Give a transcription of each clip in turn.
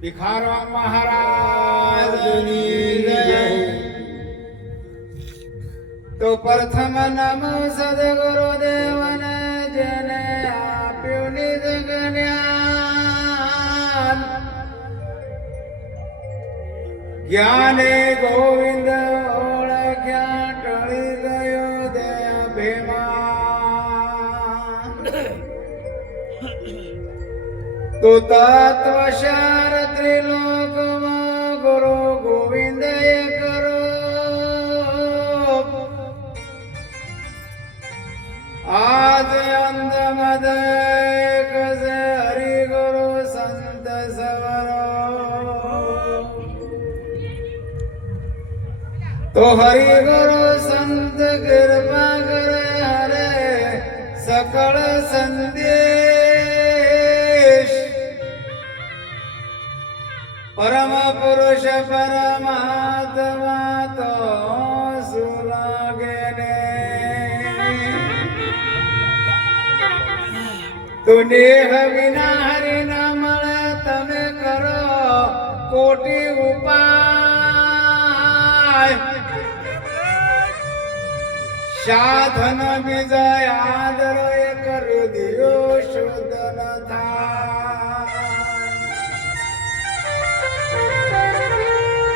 ભિખારો મહારાજની જય. તો પ્રથમ નમો સદગુરુદેવને જેને આપ્યું નિજ જ્ઞાન. જ્ઞાને ગોવિંદ ઓળખ્યા ટળી ગયો દે અભિમાન. તો તત્વસાર ત્રિલોકમાં ગુરુ ગોવિંદ કરો. આજ અંધમદ કસે હરિ ગુરુ સંત સવરો. તો હરિ ગુરુ સંત કૃપા કરે હરે સકળ સંદેશ. પરમ પુરુષ પરમાત્મા તો સુલાગે ને. તો નેહ વિના હરિ ના મળે તમે કરો કોટી ઉપાય. સાધન બીજા આદરો એ કરી દિયો શુદ્ધ ન થાય.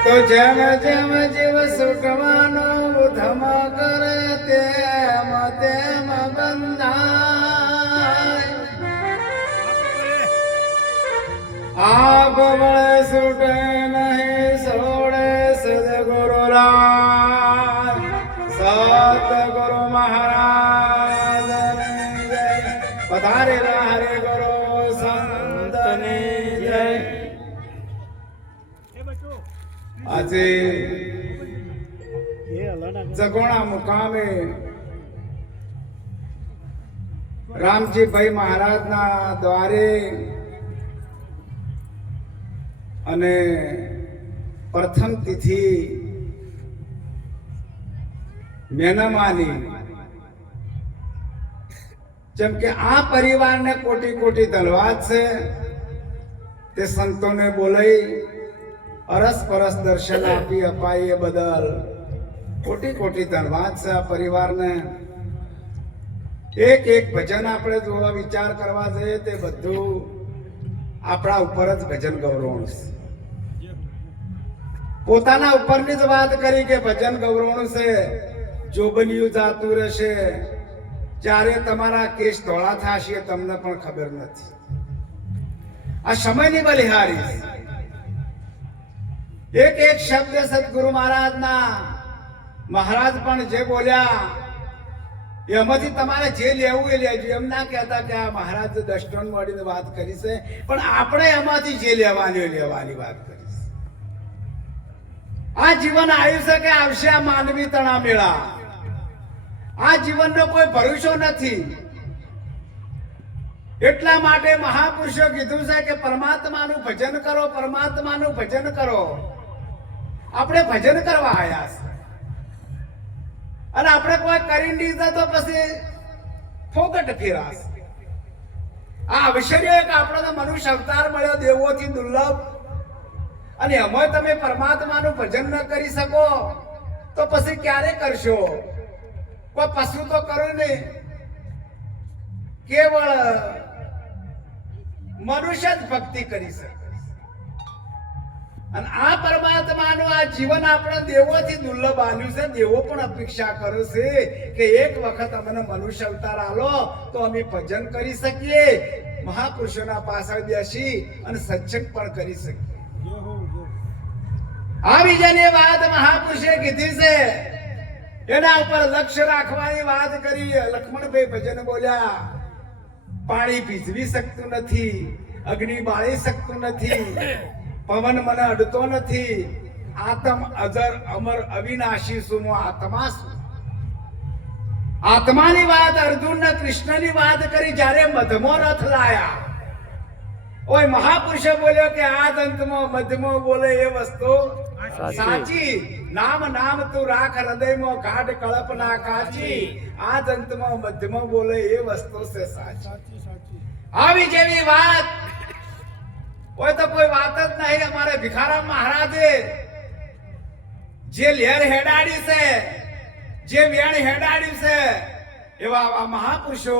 તો જેમ જેમ જીવ સુખવાનો ઉધમ કરે તેમ તેમ બંધાય. આપ વળે છૂટે નહીં સોડે સદગુરુ રાય. સતગુરુ મહારાજ જય. પધારેલા હરે ગુરુ સંતની જય. આજે જગોણા મુકામે રામજીભાઈ મહારાજના દ્વારે અને પ્રથમ તિથિ મેનમાની. જેમ કે આ પરિવારને કોટી કોટી ધન્યવાદ છે. તે સંતોને બોલાઈ અરસ પરસ દર્શન આપી અપાય એ બદલ કોટી કોટી ધન્યવાદ છે આ પરિવારને. એક એક ભજન આપણે જોવા વિચાર કરવા જઈએ તે બધું આપણા ઉપર જ ભજન ગૌરવનું છે. પોતાના ઉપરની જ વાત કરી કે ભજન ગૌરવનું છે. જોબનિયું જાતું રહેશે જ્યારે તમારા કેસ ધોળા થશે તમને પણ ખબર નથી. આ સમયની બલિહારી. એક એક શબ્દ સદગુરુ મહારાજના મહારાજ પણ જે બોલ્યા એમાંથી તમારે જે લેવું એ લેજો. એમ ના કહેતા કે આ મહારાજ દસ્ટોન મળીને વાત કરી છે, પણ આપણે એમાંથી જે લેવાની વાત કરી છે. આ જીવન આવ્યું છે કે આવશે આ માનવી તણા મેળા. આ જીવનનો કોઈ ભરોસો નથી. એટલા માટે મહાપુરુષો કીધું છે કે પરમાત્માનું ભજન કરો, પરમાત્માનું ભજન કરો. આપણે ભજન કરવા આવ્યા છે અને આપણે કોઈ કરી દીધા તો પછી ફોકટ ફેરાશ. આ અવસર્ય એક આપણને મનુષ્ય અવતાર મળ્યો દેવોથી દુર્લભ, અને એમાં તમે પરમાત્માનું ભજન ન કરી શકો તો પછી ક્યારે કરશો? કોઈ પશુ તો કરો નહીં, કેવળ મનુષ્ય જ ભક્તિ કરી શકે. અને આ પરમાત્માનું આ જીવન આપણે દેવોથી દુર્લભ આલ્યું છે. દેવો પણ અપેક્ષા કરે છે કે એક વખત અમને મનુષ્ય અવતાર આલો તો અમે ભજન કરી શકીએ, મહાપુરુષોના પાછળ બેસી અને સત્સંગ પણ કરી શકીએ. આ બીજાની વાત મહાપુરુષે કીધી છે, એના ઉપર લક્ષ્ય રાખવાની વાત કરી. લક્ષ્મણભાઈ ભજન બોલ્યા, પાણી ભીજવી શકતું નથી, અગ્નિ બાળી શકતું નથી, પવન મને અડતો નથી, આત્મ અજર અમર અવિનાશી શું આત્મા શું. આત્માની વાત અર્જુન ને કૃષ્ણની વાત કરી. જ્યારે મધમો રથ લાયા, ઓય મહાપુરુષે બોલ્યો કે આ અંતમાં મધ્યમાં બોલે એ વસ્તુ સાચી. નામ નામ તું રાખ હૃદયમાં, કાઢ કળપના કાચી. આ અંતમાં મધ્યમાં બોલે એ વસ્તુ છે સાચી. આવી જેવી વાત હોય તો કોઈ વાત જ નહીં. અમારે ભિખારામ મહારાજે જે લહેર હેડાડી છે, જે વેણ હેડાડી છે, એવા આ મહાપુરુષો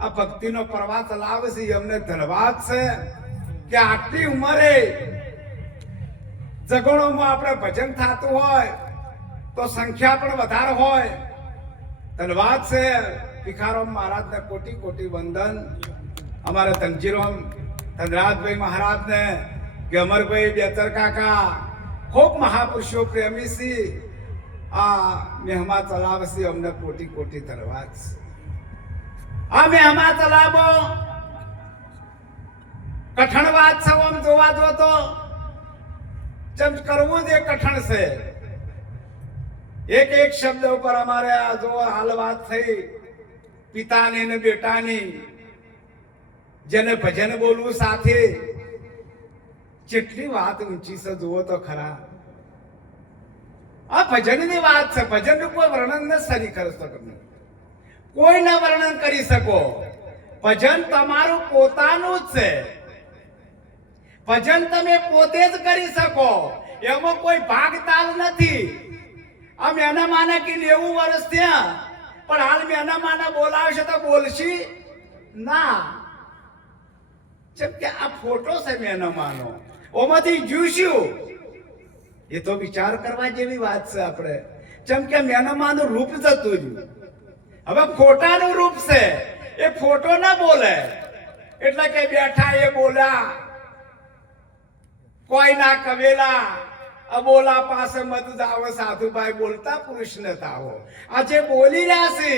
આ ભક્તિનો પ્રવાહ ચલાવે છે. અમને ધન્યવાદ છે કે આટલી ઉંમરે જગણોમાં આપણે ભજન થતું હોય તો સંખ્યા પણ વધારે હોય. ધન્યવાદ છે ભિખારામ મહારાજને કોટી કોટી વંદન. અમારા ધનજીરામ ધનરાજભાઈ મહારાજને કે અમરભાઈ બેતર કાકા ખૂબ મહાપુરુષો પ્રેમી છે. આ મહેમા ચલાવે છે. અમને કોટી કોટી ધન્યવાદ છે. આ મહેમા ચલાવો કઠણ વાત છે. આમ જોવા દો તો જેમ કરવું જ એ કઠણ છે. એક એક શબ્દ ઉપર અમારે આ જો હાલ વાત થઈ પિતાની ને બેટાની, જેને ભજન બોલવું સાથે, કેટલી વાત ઊંચી છે જુઓ તો ખરા. આ ભજનની વાત છે. ભજનનું કોઈ વર્ણન ન કરી શકો, કોઈ ના વર્ણન કરી શકો. ભજન તમારું પોતાનું જ છે. ભજન તમે પોતે જ કરી શકો. એમાં કોઈ ભાગ તાલ નથી. આમ એના માને કે 90 વર્ષ થયા પણ હાલ મેના માના બોલાવશે તો બોલશી ના. જેમ કે આ ફોટો છે મેના માનો, ઓમાંથી જ્યુસ્યું એ તો વિચાર કરવા જેવી વાત છે. આપણે જેમ કે મેના માનું રૂપ જતું રહ્યું, હવે ફોટાનું રૂપ છે. એ ફોટો ના બોલે એટલે કે બેઠા એ બોલા, કોઈ ના કવેલા અબોલા પાસે મત જાવ સાધુભાઈ, બોલતા પુરુષ ને થાવો. આજે બોલી રહ્યા છે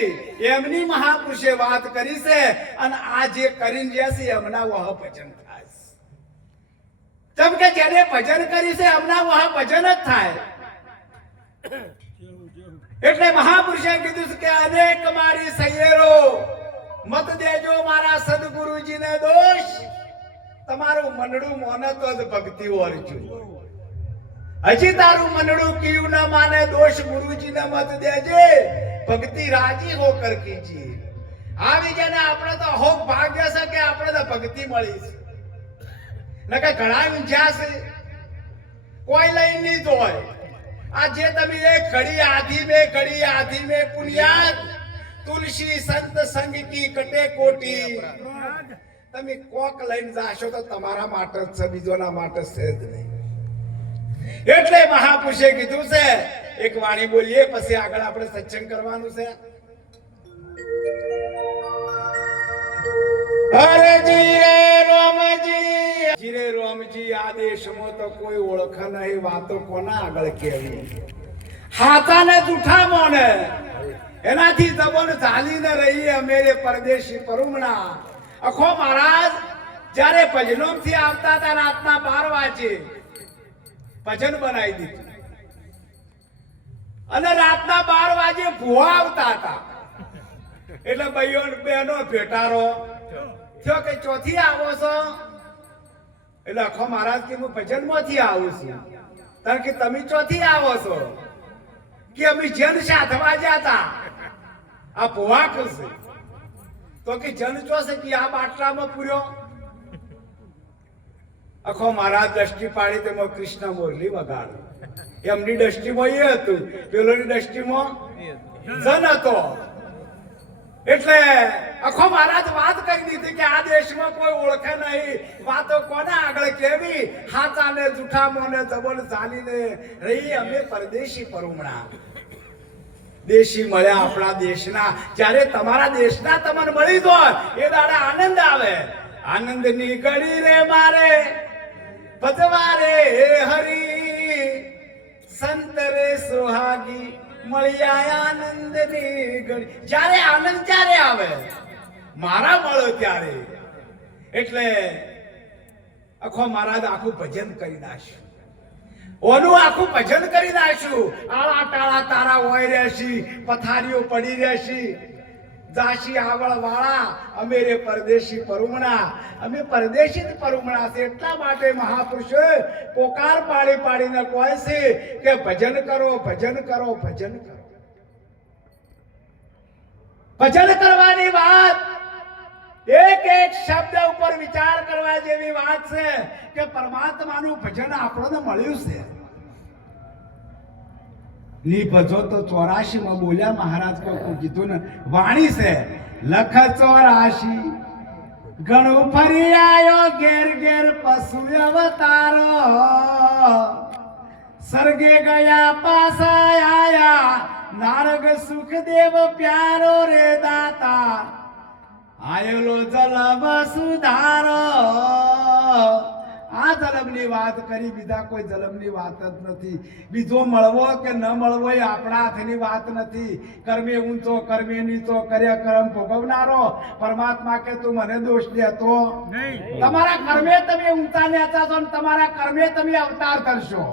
એમની મહાપુરુષે વાત કરી છે અને આ જે કરીને રહ્યા છે એમના વહ ભજન થાય. જેમ કે જેને ભજન કરી છે એમના વહ ભજન જ થાય. એટલે મહાપુરુષે કીધું છે કે અનેક મારી સૈયરો મત દેજો મારા સદગુરુજીને દોષ. તમારું મનડું મોને તો જ ભક્તિ ઓરજો. હજી તારું મનડું કયું ના માને દોષ ગુરુજીને મત દેજે, ભક્તિ રાજી હોકર કીજીએ. આવી જેને આપણે તો હોક ભાગ્ય છે કે આપણે તો ભક્તિ મળી છે. નકે ઘણા ઊંઝા છે કોઈ લઈ નહીં હોય. આ જે તમે એક ઘડી આધી મે પુનિયાદ તુલસી સંત સંગ કી કટે કોટી. તમે કોક લઈને જાશો તો તમારા માટે જ છે, બીજોના માટે છે જ નહીં. એટલે મહાપુરુષે કીધું છે એક વાણી બોલીએ પછી આગળ આપણે સત્સંગ કરવાનું છે. અરે જીરે રોમજી, જીરે રોમજી આદેશમાં તો કોઈ ઓળખ નહીં. વાતો કોના આગળ કેવી? હાથાને જૂઠા મોને એનાથી દબન ચાલીને રહી અમેરે પરદેશી પરુમણા. અખો મહારાજ જ્યારે ભજનોમથી આવતા હતા રાતના 12 વાગે ભજન બનાવી દીધું અને રાતના 12 વાગે ભૂવા આવતા હતા. એટલે ભાઈઓ બહેનો ભેટારો થયો કે ચોથી આવો છો? એટલે અખો મહારાજ કે હું ભજન માંથી આવું છું. કારણ કે તમે ચોથી આવો છો? કે અમે જન સાધવા જતા. આ ભૂવા કરશે તો કે જન ચોસે કે આ બાટલામાં પૂર્યો. અખો મહારાજ દ્રષ્ટિ પાડી તેમાં કૃષ્ણ મુરલી વગાડો. એમની દ્રષ્ટિમાં એ હતું, પેલોની દ્રષ્ટિમાં જન હતો. એટલે અખો મહારાજ વાત કરી દીધી કે આ દેશમાં કોઈ ઓળખે નહીં. વાતો કોના આગળ કેવી? હાચાને જૂઠા મોને જબલ ચાલીને રહી અમે પરદેશી પરુમણા. દેશી મળ્યા આપણા દેશના. જ્યારે તમારા દેશના તમને મળી જાય એ દાડે આનંદ આવે. આનંદની ઘડી રે મારે ભજવારે હરી, સંત રે સુહાગી મળ્યા આનંદની ઘડી. જ્યારે આનંદ ત્યારે આવે મારા મળ્યો ત્યારે. એટલે આખો મહારાજ આખું ભજન કરી નાખ્યું. ઓનું આખું ભજન કરી નાખ્યું. આળા ટાળા તારા હોય રહેશી, પથારીઓ પડી રહેશી. જાશી આવળ વાળા અમેરે પરદેશી પરુમણા. અમે પરદેશી જ પરુમણા છે. એટલા માટે મહાપુરુષોએ પોકાર પાડી પાડીને કહે છે કે ભજન કરો, ભજન કરો, ભજન કરો. ભજન કરવાની વાત એક એક શબ્દ ઉપર વિચાર કરવા જેવી વાત છે કે પરમાત્માનું ભજન આપણને મળ્યું છે. ની ભજો તો 84 માં બોલ્યા મહારાજ કોઈ કીધું ને વાણી છે લખ 84 ઘણું ફરી આયો ઘેર ઘેર પશુ અવતારો સ્વર્ગે ગયા પાછા આયા નારગ સુખદેવ પ્યારો રે દાતા આયેલો જલમ સુધારો. આ જલમની વાત કરી, બીજા કોઈ જલમની વાત જ નથી. બીજો મળવો કે ન મળવો એ આપણા હાથની વાત નથી. કર્મે ઊંચો કર્મે નીચો કર્યા કર્મ ભોગવનારો પરમાત્મા કે તું મને દોષ દેતો નહીં. તમારા કર્મે તમે ઊંચા નેતા છો, તમારા કર્મે તમે અવતાર કરશો.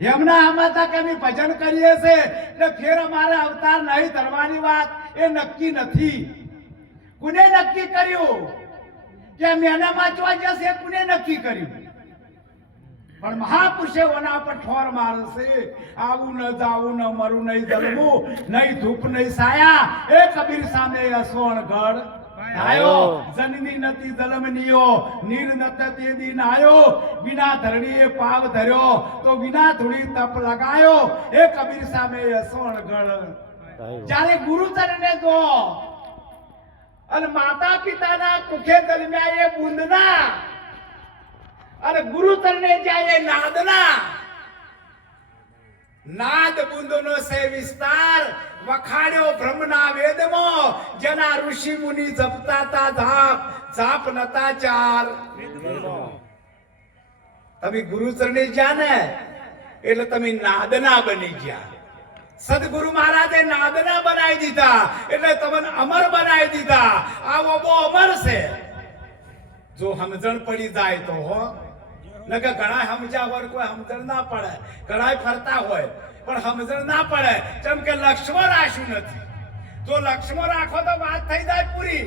એમના હમાતા કે અમે ભજન કરીએ છે એટલે ફેર અમારે અવતાર નહીં ધરવાની વાત એ નક્કી નથી. કોને નક્કી કર્યું કે મેનામાં જોવા જશે? કોને નક્કી કર્યું? પણ મહાપુરુષે ઓના પર ઠોર મારશે, આવું ન જાવું ન મરું નહીં જલવું નહીં ધૂપ નહીં સાયા. એ કબીર સામે અસોણ ગઢ આયો જનની નથી જલમનીયો નીર નત તે દિન આયો વિના ધરણીએ પાવ ધર્યો તો વિના ધૂળી તપ લગાયો. એ કબીર સામે અસોણ ગઢ. જ્યારે ગુરુચરણે જો અને માતા પિતાના કુખે દરમિયાન એ બુંદના અને ગુરુચરણે જાય નાદના નાદ બુંદનો સે વિસ્તાર વખાડ્યો બ્રહ્મના વેદમાં જેના ઋષિ મુનિ જપતા તા જાપ જાપ નતા ચાર. તમે ગુરુચરણે જ્યાં ને એટલે તમે નાદના બની ગયા. સદગુરુ મહારાજે નાદના બનાવી દીધા એટલે તમને અમર બનાવી દીધા. આવો બહુ અમર છે જો સમજણ પડી જાય તો. હો નકે ઘણા સમજાવર કોઈ સમજણ ના પડે, ઘણા ફરતા હોય પણ સમજણ ના પડે કેમ કે લક્ષ્મણ રાખ્યું નથી. જો લક્ષ્મણ રાખો તો વાત થઈ જાય પૂરી.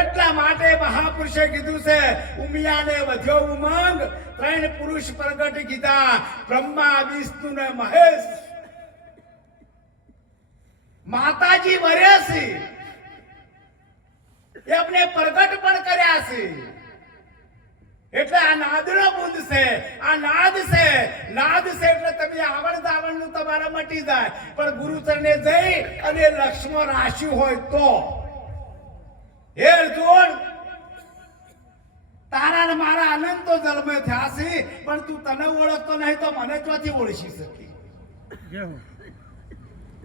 એટલા માટે મહાપુરુષે કીધું છે ઉમિયાને વધ્યો ઉમંગ, 3 પુરુષ પ્રગટ કીધા બ્રહ્મા વિષ્ણુ ને મહેશ. માતાજી વર્યા છે એમને પ્રગટ પણ કર્યા છે. એટલે આ નાદનો બુંદ છે, આ નાદ છે. નાદ છે એટલે તમે આવણ જાવણ નું તમારા મટી જાય. પણ ગુરુચરણે જઈ અને લક્ષ્મણ રાખ્યું હોય તો હે અર્જુન તારા ને મારા આનંદ તો જન્મે થયા છે પણ તું તને ઓળખતો નહીં તો મને ચોથી ઓળખી શકી.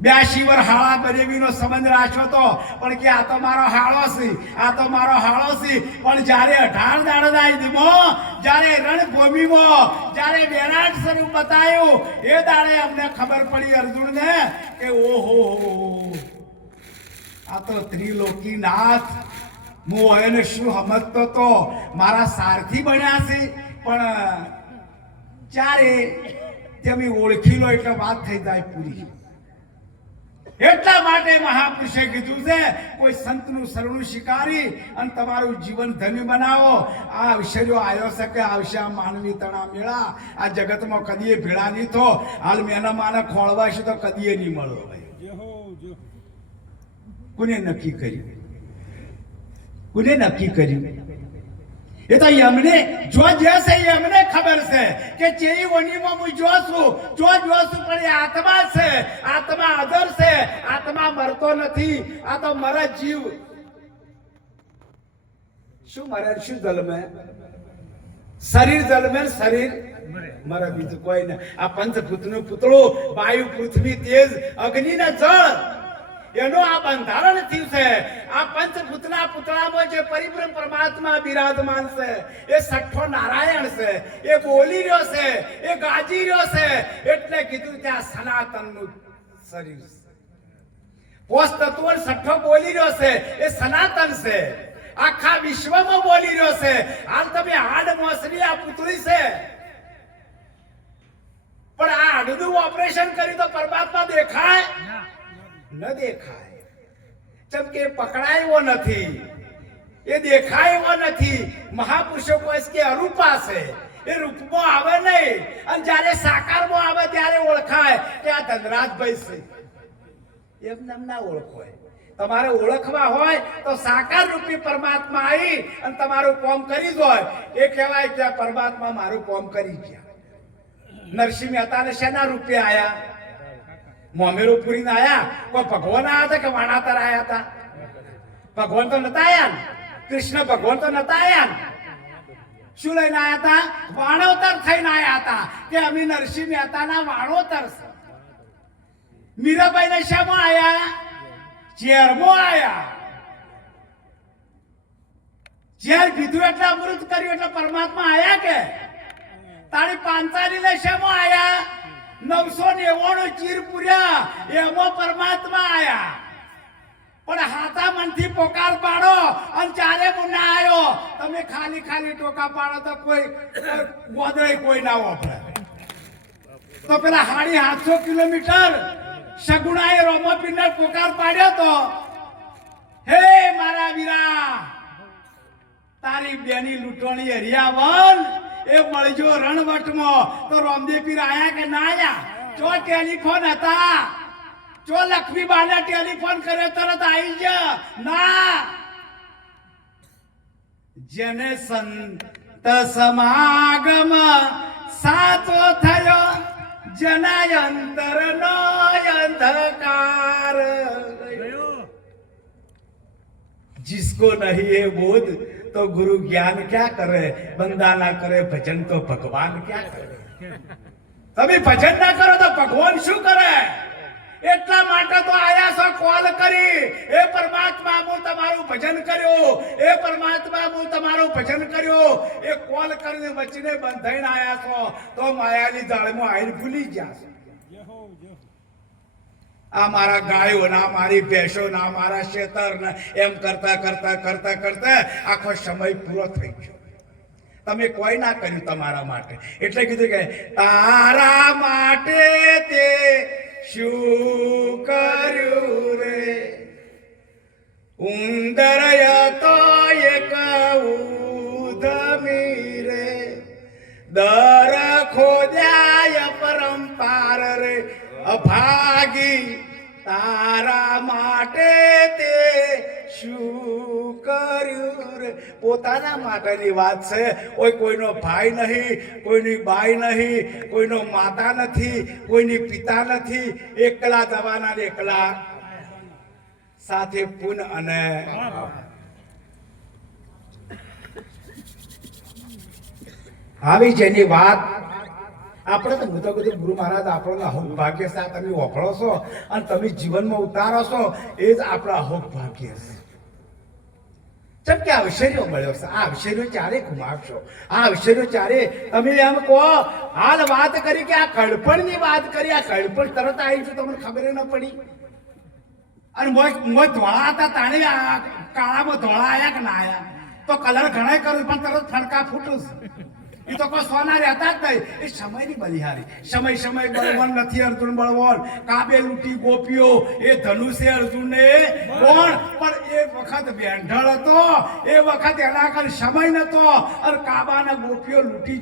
82 વર હાળા બરેવીનો સંબંધ રાખ્યો તો પણ કે આ તો મારો હાળો છે, આ તો મારો હાળો છે. પણ જ્યારે 18 દાડા દીમો જ્યારે રણભૂમિમાં જ્યારે વિરાટ સ્વરૂપ બતાવ્યું એ દાડે અમને ખબર પડી અર્જુનને કે ઓહો આ તો ત્રિલોકીનાથ. હું એને શું સમજતો તો મારા સારથી બન્યા છે પણ ચારે તમે ઓળખી લો એટલે વાત થઈ જાય પૂરી. એટલા માટે મહાપુરુષે કીધું છે કોઈ સંતનું શરણું શિકારી અને તમારું જીવન ધન્ય બનાવો. આ અવસર્યો આવ્યો છે કે આવશે આ માનવી તણા મેળા. આ જગતમાં કદીએ ભેળા નહીં થો. હાલ મેના માને ખોળવાશે તો કદીએ નહીં મળો. કોને નક્કી કર્યું? કોને નક્કી કર્યું? એ તો એમને જો જશે એમને ખબર છે કે ચેઈ વણીમાં હું જોશું પણ એ આત્મા છે, આત્મા અધર છે, આત્મા મરતો નથી. આ તો મરે જીવ. શું મરે? શું જન્મે? શરીર જન્મે, શરીર મરે, બીજું કોઈ નહીં. આ પંચભૂતનું પૂતળું વાયુ પૃથ્વી તેજ અગ્નિ ને જળ એનો આ બંધારણ થયું છે. આ પંચભૂતના પુતળામાં જે પરિબ્રહ્મ પરમાત્મા બિરાજમાન છે એ સઠ્ઠો નારાયણ છે. એ બોલી રહ્યો છે, એ ગાજી રહ્યો છે. એટલે કીધું કે આ સનાતનનું શરીર છે. પોષ તત્વ સઠ્ઠો બોલી રહ્યો છે એ સનાતન છે. આખા વિશ્વમાં બોલી રહ્યો છે. હાલ તમે હાડ મોસરી આ પુતળી છે પણ આ હાડનું ઓપરેશન કર્યું તો પરમાત્મા દેખાય ન દેખાય. જેમ કે પકડાયો નથી, એ દેખાયો નથી. મહાપુરુષો કોઈ કે અરૂપા છે, એ રૂપમાં આવે નહીં અને જ્યારે સાકારમાં આવે ત્યારે ઓળખાય કે આ ધનરાજભાઈ છે. એમ નામ ના ઓળખાય. તમારે ઓળખવા હોય તો સાકાર રૂપી પરમાત્મા આવી અને તમારું કોમ કરી દોય એ કહેવાય કે પરમાત્મા મારું કોમ કરી ગયા. નરસિંહ મહેતાને શેના રૂપે આયા? મોમેરો પૂરીને આયા? કોઈ ભગવાન આયા હતા કે વાણાતર આયા હતા? ભગવાન તો નતા આયા ને. કૃષ્ણ ભગવાન તો નતા આયા ને. શું લઈને આયા હતા? વાણોતર થઈને આયા હતા કે અમે નરસિંહ મહેતાના વાણોતર. મીરાબાઈ ને શામાં આયા? ઝેરમાં આયા. ઝેર પીધું એટલે અમૃત કર્યું એટલે પરમાત્મા આયા કે? તારી પાંચાલી ને શામાં આયા? 999 ચીર પૂર્યા એમાં પરમાત્મા આયા. પણ હાથા મનથી પોકાર પાડો અને ચારે મુના આવ્યો. તમે ખાલી ખાલી ટોકા પાડો તો કોઈ ગોદરાઈ કોઈ ના વાપરે. તો પેલા 750 કિલોમીટર સગુણાએ રોમોપીરને પોકાર પાડ્યો તો, હે મારા વીરા, તારી બેની લૂંટણી હરિયાવન એ મળજો રણવટમાં. તો રોમદેવ પીર આયા કે ના આયા? જો ટેલિફોન હતા, જો લક્ષ્મીબાને ટેલિફોન કર્યો તરત આવી જા ના. જેને સંત સમાગમ સાચો થયો, જેના અંતરનો અંધકાર जिसको नहीं है बोध तो गुरु ज्ञान क्या करे, बंदा ना करे भजन तो भगवान क्या करे. તમે ભજન ના કરો તો ભગવાન શું કરે? એટલા માટે તો આયા છો કોલ કરી, એ પરમાત્મા હું તમારું ભજન કર્યો, એ પરમાત્મા હું તમારું ભજન કર્યો. એ કોલ કરીને વચ્ચે બંધાઈને આયા છો તો માયાની જાળમાં આવીને ભૂલી ગયા છો. આ મારા ગાયો ના, મારી ભેંસો ના, મારા ખેતર ના, એમ કરતા કરતા કરતા કરતા આખો સમય પૂરો થઈ ગયો. તમે કોઈ ના કર્યું તમારા માટે. એટલે કીધું કે તારા માટે તે શું કર્યું રે, ઉંદર તો એક ઉધમી રે, દર ખોદ્યા પરંપાર રે અભાગી, તારા માટે તે શું કર્યું રે. પોતાના માટેની વાત છે. કોઈનો ભાઈ નહીં, કોઈની બાઈ નહીં, કોઈનો માતા નથી, કોઈની પિતા નથી. એકલા જવાના, એકલા સાથે પુન અને આવી જેની વાત આપણે તો હું તો કીધું ગુરુ મહારાજ આપણને અહોક ભાગ્ય છે. તમે વફળો છો અને તમે જીવનમાં ઉતારો છો એ જ આપણા અહોક ભાગ્ય છે. જેમ કે અવસર્યો મળ્યો છે, આ અવસર્યો ચારે ગુમાવશો. આ અવસર્યો ચારે તમે એમ કહો, હાલ વાત કરી કે આ કડપણની વાત કરી, આ કડપણ તરત આવી છે, તમને ખબર ન પડી. અને મોય ધોળા હતા તાણે આ કાળામાં ધોળા આયા કે ના આયા? તો કલર ઘણા કર્યું પણ તરત ફડકા ફૂટું. એ તો કોઈ સોના રહેતા જ નહીં. એ સમયની બલિહારી. સમય બળવાન નથી અર્જુન બળવાન. કાબે લૂંટી ગોપીઓ, એ ધનુષે અર્જુનને કોણ, પણ એ વખત વેંઢળ હતો, એ વખત એના કર સમય નતો. અને કાબાના ગોપીઓ લૂંટી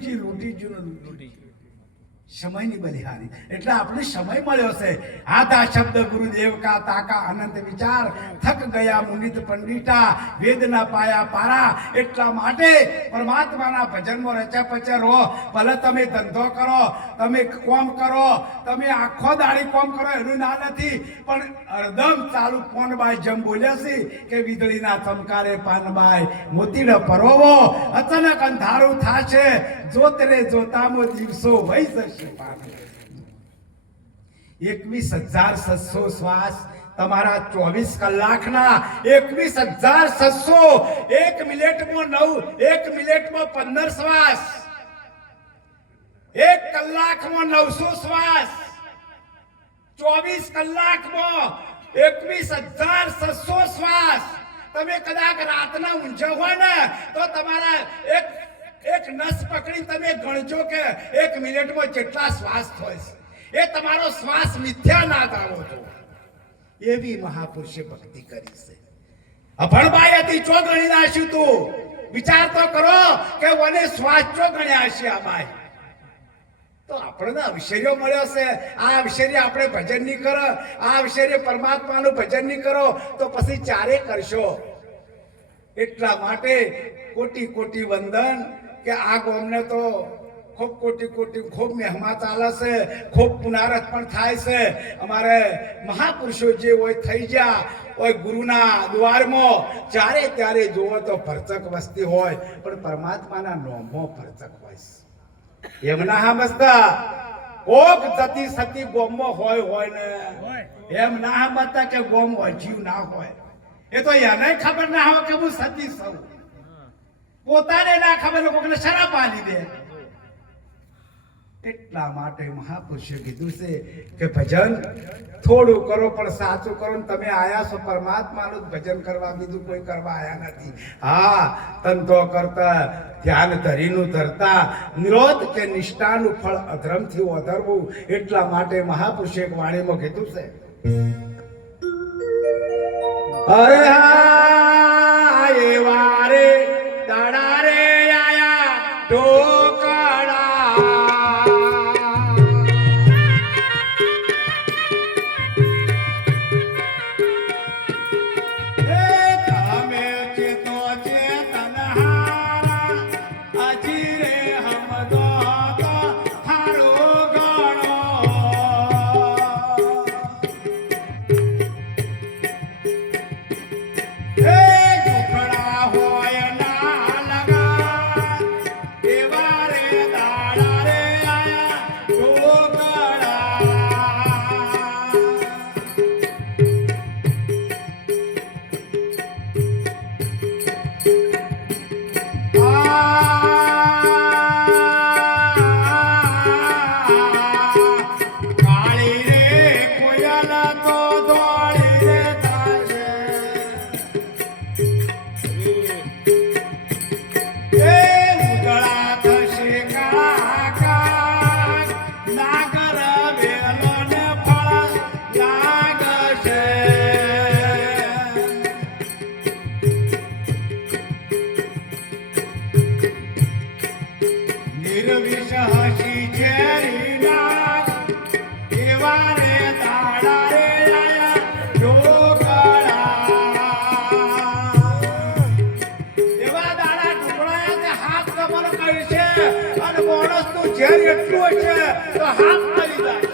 સમયની બલિહારી. એટલે આપણે સમય મળ્યો છે. આધા શબ્દ ગુરુદેવ કા તાકા અનંત વિચાર, થક ગયા મુનિત પંડિતા, વેદના પાયા પારા. એટલા માટે પરમાત્માના ભજનમાં રચા પચા રહો. ભલે તમે ધંધો કરો, તમે કોમ કરો, તમે આખો દાડી કોમ કરો એનું ના નથી, પણ અર્ધમ ચાલુ પોનબાઈ જેમ બોલ્યા છે કે વીજળીના ચમકારે પાનબાઈ મોતીનો પરોવો, અચાનક અંધારું થાશે, જોતરે જોતામાં દિવસો વહી જશે. 21,700 શ્વાસ તમારા 24 કલાકના. 21,700. 1 મિનિટમાં 15 શ્વાસ, 1 કલાકમાં 900 શ્વાસ, 24 કલાકમાં 21,700 શ્વાસ. તમે કદાચ રાતના ઊંઝા હોય ને તો તમારા એક નસ પકડી તમે ગણજો કે 1 મિનિટમાં કેટલા શ્વાસ થાય છે. એ તમારો શ્વાસ મિથ્યા ના ધારો છો. એવી મહાપુરુષે ભક્તિ કરી છે. અભણબાઈ હતી, ચો ગણી નાખ્યું તું. વિચાર તો કરો કે મને શ્વાસ ચો ગણ્યા હશે આ બાઈ. તો આપણને અવસર્યો મળ્યો છે. આ અવસર્ય આપણે ભજન નહીં કરો, આ અવસર્ય પરમાત્માનું ભજન નહીં કરો તો પછી ચારે કરશો. એટલા માટે કોટી કોટી વંદન કે આ ગોમને તો ખૂબ કોટી કોટી ખૂબ મહેમા ચાલે છે, ખૂબ પુનારથ પણ થાય છે. અમારે મહાપુરુષો જે હોય થઈ ગયા હોય ગુરુના દ્વારમાં ચારે ત્યારે જોવો તો ભરચક વસ્તી હોય, પણ પરમાત્માના નોમો ભરચક હોય છે. એમ ના સમજતા કોક જતી સતી ગોમમાં હોય ને એમ ના સમજતા કે ગોમ હોય જીવ ના હોય. એ તો એને ખબર ના હોય કે હું સતી છું, પોતાને ના ખબર કોકને શરાબ આલી દે. એટલા માટે મહાપુરુષે કીધું છે કે ભજન થોડું કરો પણ સાચું કરો. તમે આયા છો પરમાત્માનું જ ભજન કરવા, બીજું કોઈ કરવા આયા નથી. હા, તંતો કરતા ધ્યાન ધરીનું ધરતા નિરોધ કે નિષ્ઠાનું ફળ અધર્મથી અધરવું. એટલા માટે મહાપુરુષે એક વાણીમાં કીધું છે, અરે હા એવા રે દાડા રે આયા ઢોકળા. એટલું છે તો હાથ મારી જાય.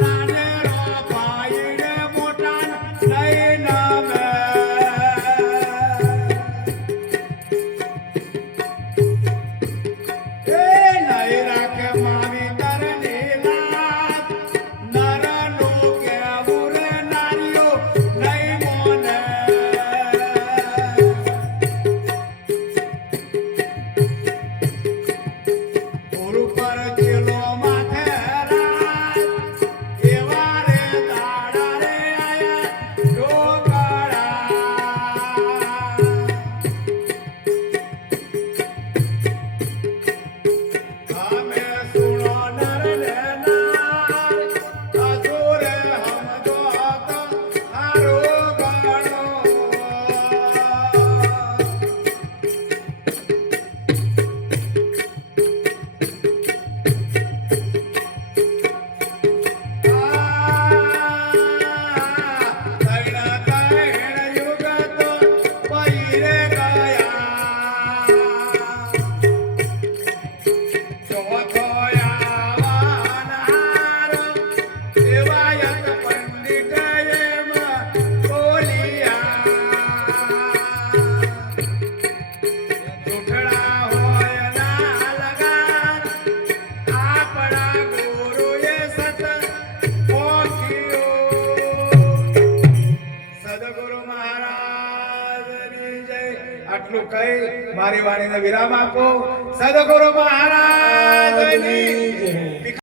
નાને આટલું કહી મારી વાણીને વિરામ આપો. સદગુરુ મહારાજની જય.